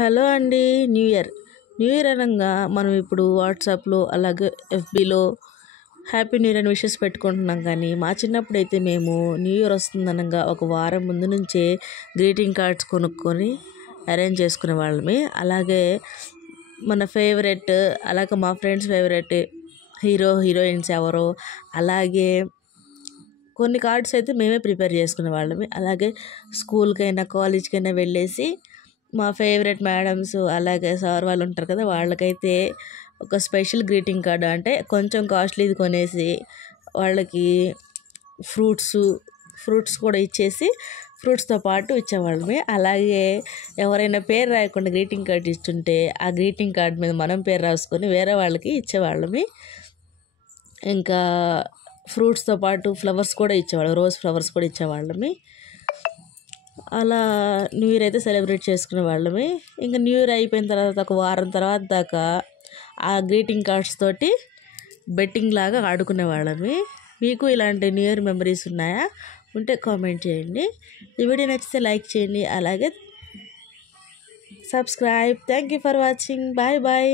Hello అండి. New year అనగా మనం ఇప్పుడు వాట్సాప్లో అలాగే ఎఫ్బీలో హ్యాపీ న్యూ ఇయర్ అని విషెస్ పెట్టుకుంటున్నాం. కానీ మా చిన్నప్పుడు అయితే మేము న్యూ ఇయర్ వస్తుందనగా ఒక వారం ముందు నుంచే గ్రీటింగ్ కార్డ్స్ కొనుక్కొని అరేంజ్ చేసుకునే వాళ్ళమి. అలాగే మన ఫేవరెట్, అలాగే మా ఫ్రెండ్స్ ఫేవరెట్ హీరోయిన్స్ ఎవరో, అలాగే కొన్ని కార్డ్స్ అయితే మేమే ప్రిపేర్ చేసుకునే వాళ్ళమి. అలాగే స్కూల్కైనా కాలేజ్కైనా వెళ్ళేసి మా ఫేవరెట్ మేడమ్స్ అలాగే సార్ వాళ్ళు ఉంటారు కదా, వాళ్ళకైతే ఒక స్పెషల్ గ్రీటింగ్ కార్డు అంటే కొంచెం కాస్ట్లీది కొనేసి వాళ్ళకి ఫ్రూట్స్ కూడా ఇచ్చేసి ఫ్రూట్స్తో పాటు ఇచ్చేవాళ్ళమే. అలాగే ఎవరైనా పేరు రాయకుండా గ్రీటింగ్ కార్డు ఇస్తుంటే ఆ గ్రీటింగ్ కార్డు మీద మనం పేరు రాసుకొని వేరే వాళ్ళకి ఇచ్చేవాళ్ళమి. ఇంకా ఫ్రూట్స్తో పాటు ఫ్లవర్స్ కూడా ఇచ్చేవాళ్ళం, రోజ్ ఫ్లవర్స్ కూడా ఇచ్చేవాళ్ళమి. అలా న్యూ ఇయర్ అయితే సెలబ్రేట్ చేసుకునే వాళ్ళమి. ఇంకా న్యూ ఇయర్ అయిపోయిన తర్వాత ఒక వారం తర్వాత దాకా ఆ గ్రీటింగ్ కార్డ్స్ తోటి బెట్టింగ్ లాగా ఆడుకునే వాళ్ళమి. మీకు ఇలాంటి న్యూ ఇయర్ మెమరీస్ ఉన్నాయా? ఉంటే కామెంట్ చేయండి. ఈ వీడియో నచ్చితే లైక్ చేయండి, అలాగే subscribe. Thank you for watching. Bye bye.